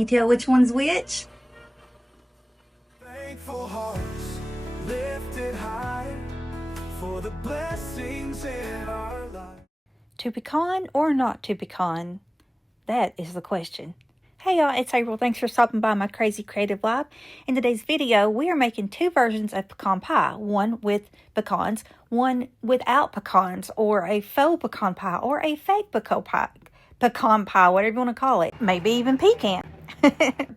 You tell which one's which? Thankful hearts lifted high for the blessings in our life. To pecan or not to pecan? That is the question. Hey y'all, it's April. Thanks for stopping by my crazy creative life. In today's video, we are making two versions of pecan pie. One with pecans, one without pecans, or a faux pecan pie, or a fake pecan pie, whatever you want to call it. Maybe even pecan.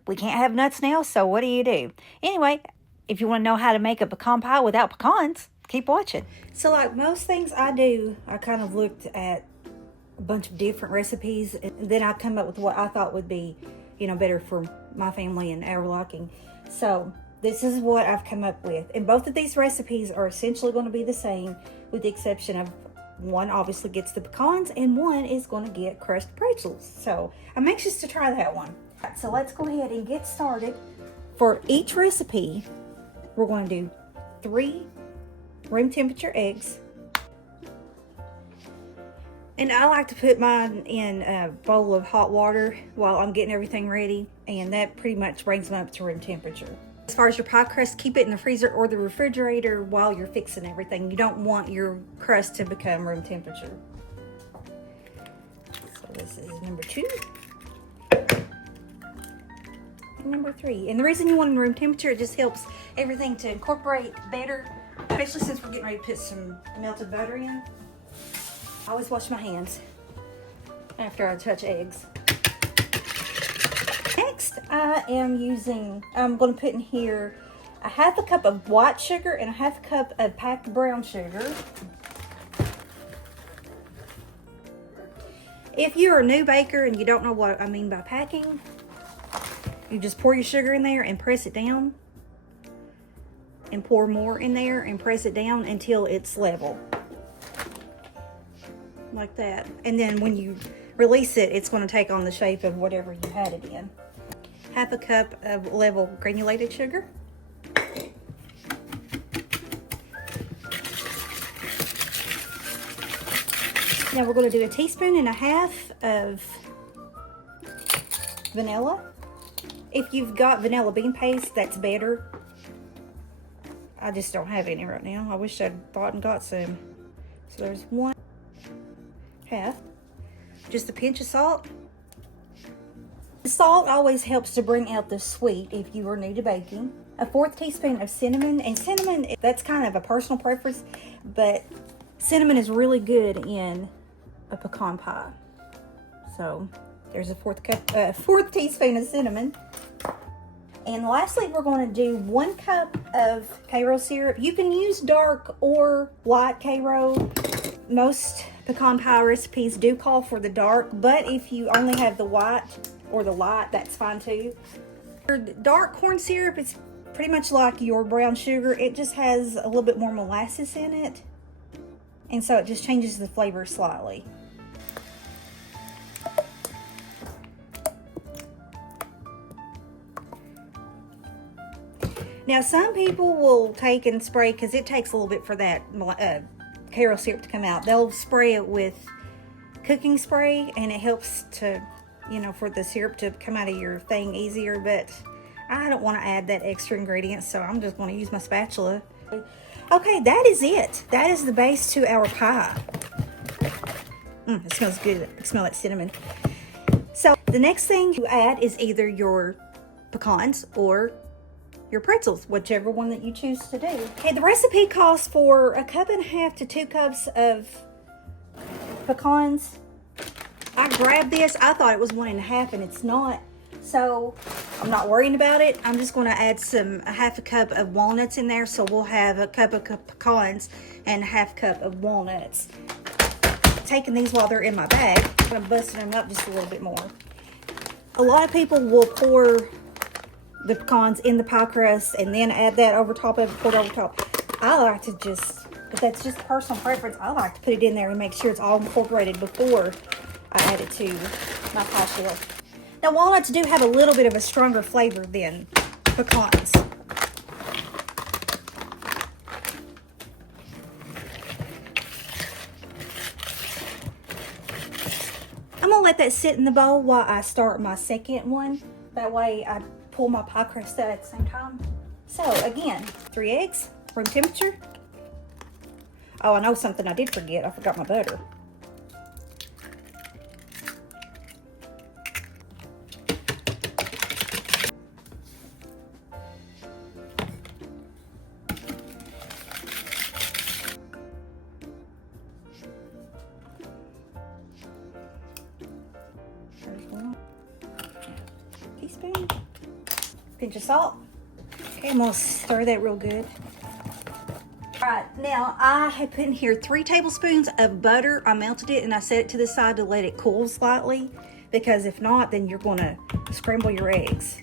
We can't have nuts now, so what do? Anyway, if you want to know how to make a pecan pie without pecans, keep watching. So like most things I do, I kind of looked at a bunch of different recipes, and then I come up with what I thought would be, better for my family and our liking. So this is what I've come up with. And both of these recipes are essentially going to be the same, with the exception of one obviously gets the pecans and one is going to get crushed pretzels. So I'm anxious to try that one. So let's go ahead and get started. For each recipe, we're going to do 3 room temperature eggs. And I like to put mine in a bowl of hot water while I'm getting everything ready, and that pretty much brings them up to room temperature. As far as your pie crust, keep it in the freezer or the refrigerator while you're fixing everything. You don't want your crust to become room temperature. So this is number 2. And number 3. And the reason you want them room temperature, it just helps everything to incorporate better, especially since we're getting ready to put some melted butter in. I always wash my hands after I touch eggs. Next, I'm going to put in here a 1/2 cup of white sugar and a 1/2 cup of packed brown sugar. If you're a new baker and you don't know what I mean by packing, you just pour your sugar in there and press it down, and pour more in there and press it down until it's level. Like that. And then when you release it, it's going to take on the shape of whatever you had it in. 1/2 cup of level granulated sugar. Now we're going to do 1.5 teaspoons of vanilla. If you've got vanilla bean paste, that's better. I just don't have any right now. I wish I'd thought and got some. So there's 1/2. Just a pinch of salt. The salt always helps to bring out the sweet if you are new to baking. 1/4 teaspoon of cinnamon. And cinnamon, that's kind of a personal preference, but cinnamon is really good in a pecan pie. So there's a 4th teaspoon of cinnamon. And lastly, we're going to do 1 cup of Karo syrup. You can use dark or light Karo. Most pecan pie recipes do call for the dark, but if you only have the white or the light, that's fine too. Your dark corn syrup is pretty much like your brown sugar. It just has a little bit more molasses in it, and so it just changes the flavor slightly. Now some people will take and spray, because it takes a little bit for that Karo syrup to come out. They'll spray it with cooking spray, and it helps to, for the syrup to come out of your thing easier, but I don't want to add that extra ingredient, so I'm just going to use my spatula. Okay, that is it. That is the base to our pie. It smells good. I smell that cinnamon. So the next thing you add is either your pecans or your pretzels, whichever one that you choose to do. Okay, the recipe calls for 1.5 cups to 2 cups of pecans. I grabbed this. I thought it was 1.5, and it's not. So I'm not worrying about it. I'm just going to add a 1/2 cup of walnuts in there. So we'll have 1 cup of pecans and 1/2 cup of walnuts. Taking these while they're in my bag, I'm busting them up just a little bit more. A lot of people will pour the pecans in the pie crust and then add that over top of it, pour it over top. I like to but that's just personal preference, I like to put it in there and make sure it's all incorporated before I add it to my pie shell. Now walnuts do have a little bit of a stronger flavor than pecans. I'm gonna let that sit in the bowl while I start my second one. That way I pull my pie crust out at the same time. So again, 3 eggs, room temperature. Oh, I know something I did forget. I forgot my butter. Teaspoon, pinch of salt. Okay, I'm gonna stir that real good. All right, now I had put in here 3 tablespoons of butter. I melted it and I set it to the side to let it cool slightly, because if not, then you're gonna scramble your eggs.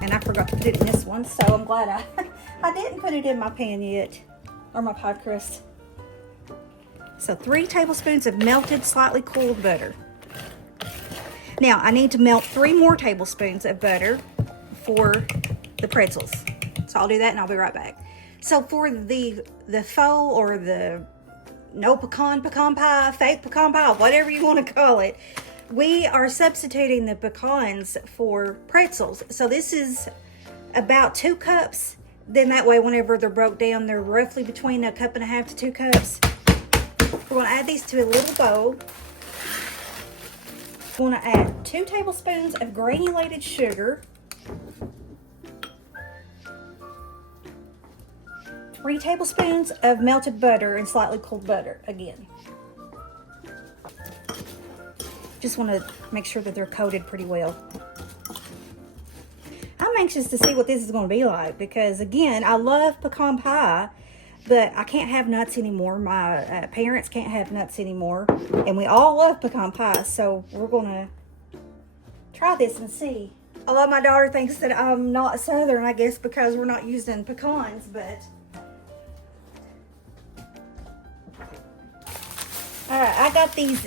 And I forgot to put it in this one, so I'm glad I didn't put it in my pan yet, or my pie crust. So 3 tablespoons of melted, slightly cooled butter. Now I need to melt 3 more tablespoons of butter for the pretzels. So I'll do that and I'll be right back. So for the faux or the no pecan pie, fake pecan pie, whatever you want to call it, we are substituting the pecans for pretzels. So this is about 2 cups. Then that way, whenever they're broke down, they're roughly between 1.5 cups to 2 cups. We're going to add these to a little bowl. We're going to add 2 tablespoons of granulated sugar, 3 tablespoons of melted butter and slightly cooled butter again. Just want to make sure that they're coated pretty well. I'm anxious to see what this is going to be like, because again, I love pecan pie, but I can't have nuts anymore. My parents can't have nuts anymore, and we all love pecan pie, so we're going to try this and see. Although my daughter thinks that I'm not Southern, I guess because we're not using pecans, but... Alright, I got these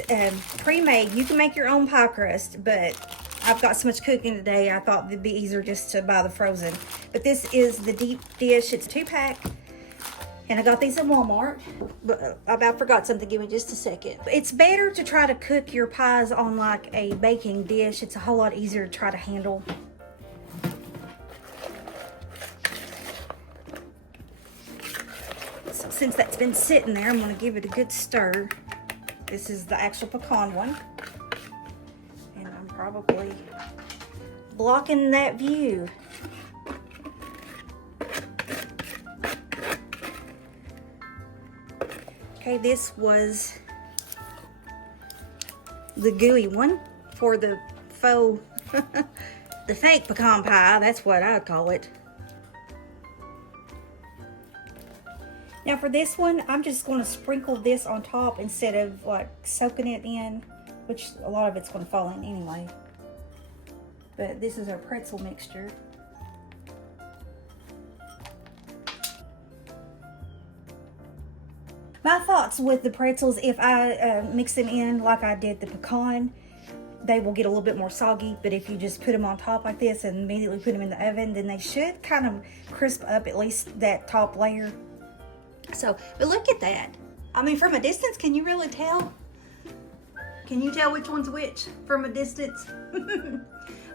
pre-made. You can make your own pie crust, but I've got so much cooking today, I thought it'd be easier just to buy the frozen. But this is the deep dish. It's a 2-pack. And I got these at Walmart. But I about forgot something. Give me just a second. It's better to try to cook your pies on like a baking dish. It's a whole lot easier to try to handle. So since that's been sitting there, I'm going to give it a good stir. This is the actual pecan one. And I'm probably blocking that view. Okay, this was the gooey one for the faux, the fake pecan pie. That's what I'd call it. Now for this one, I'm just going to sprinkle this on top instead of like soaking it in, which a lot of it's going to fall in anyway. But this is our pretzel mixture. My thoughts with the pretzels, if I mix them in like I did the pecan, they will get a little bit more soggy. But if you just put them on top like this and immediately put them in the oven, then they should kind of crisp up at least that top layer. So, but look at that. I mean, from a distance, can you really tell? Can you tell which one's which from a distance?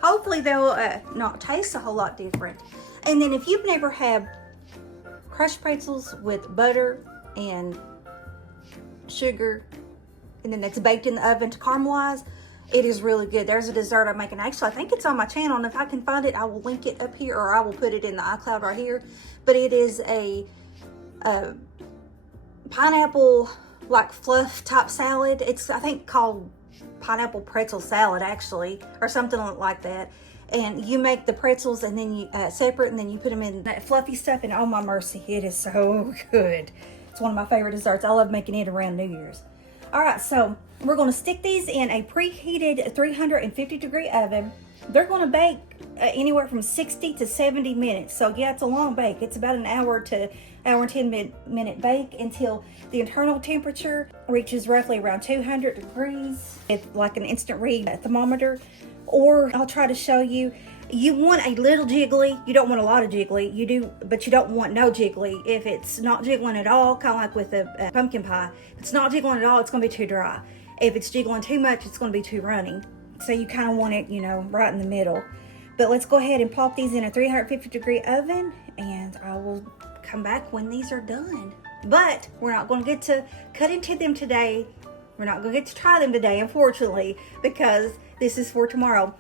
Hopefully they'll not taste a whole lot different. And then if you've never had crushed pretzels with butter and sugar, and then it's baked in the oven to caramelize, it is really good. There's a dessert I'm making. Actually, I think it's on my channel, and if I can find it, I will link it up here, or I will put it in the iCloud right here. But it is a pineapple like fluff type salad. It's, I think, called pineapple pretzel salad actually, or something like that. And you make the pretzels and then you separate, and then you put them in that fluffy stuff, and oh my mercy, it is so good. It's one of my favorite desserts. I love making it around New Year's. All right, so we're going to stick these in a preheated 350 degree oven. They're going to bake anywhere from 60 to 70 minutes. So yeah, it's a long bake. It's about an hour to hour and 10 minute bake until the internal temperature reaches roughly around 200 degrees. It's like an instant read thermometer. Or I'll try to show you. You want a little jiggly. You don't want a lot of jiggly. You do, but you don't want no jiggly. If it's not jiggling at all, kind of like with a pumpkin pie, if it's not jiggling at all, it's going to be too dry. If it's jiggling too much, it's going to be too runny. So you kind of want it, you know, right in the middle. But let's go ahead and pop these in a 350-degree oven, and I will come back when these are done. But we're not going to get to cut into them today. We're not going to get to try them today, unfortunately, because this is for tomorrow.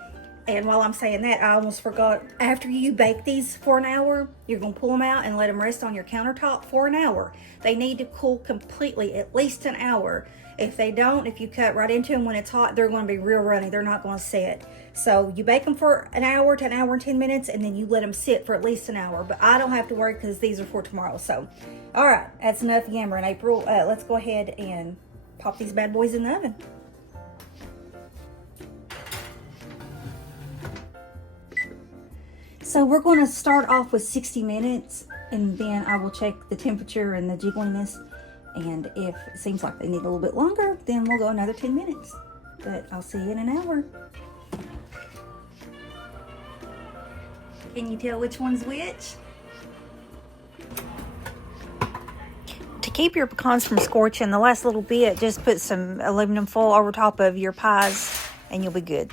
And while I'm saying that, I almost forgot. After you bake these for an hour, you're going to pull them out and let them rest on your countertop for an hour. They need to cool completely, at least an hour. If they don't, if you cut right into them when it's hot, they're going to be real runny. They're not going to set. So you bake them for an hour to an hour and 10 minutes, and then you let them sit for at least an hour. But I don't have to worry because these are for tomorrow. So, all right, that's enough yammering, April. Let's go ahead and pop these bad boys in the oven. So we're going to start off with 60 minutes, and then I will check the temperature and the jiggliness. And if it seems like they need a little bit longer, then we'll go another 10 minutes. But I'll see you in an hour. Can you tell which one's which? To keep your pecans from scorching, the last little bit, just put some aluminum foil over top of your pies and you'll be good.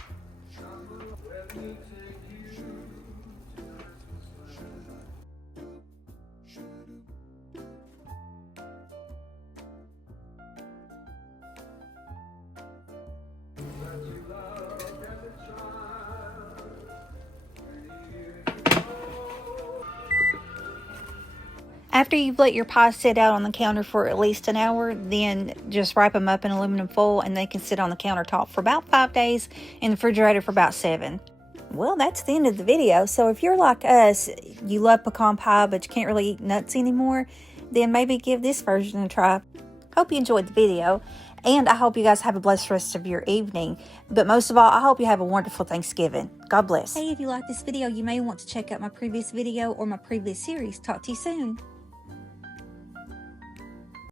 After you've let your pies sit out on the counter for at least an hour, then just wrap them up in aluminum foil and they can sit on the countertop for about 5 days, in the refrigerator for about 7. Well, that's the end of the video. So if you're like us, you love pecan pie but you can't really eat nuts anymore, then maybe give this version a try. Hope you enjoyed the video, and I hope you guys have a blessed rest of your evening. But most of all, I hope you have a wonderful Thanksgiving. God bless. Hey, if you like this video, you may want to check out my previous video or my previous series. Talk to you soon.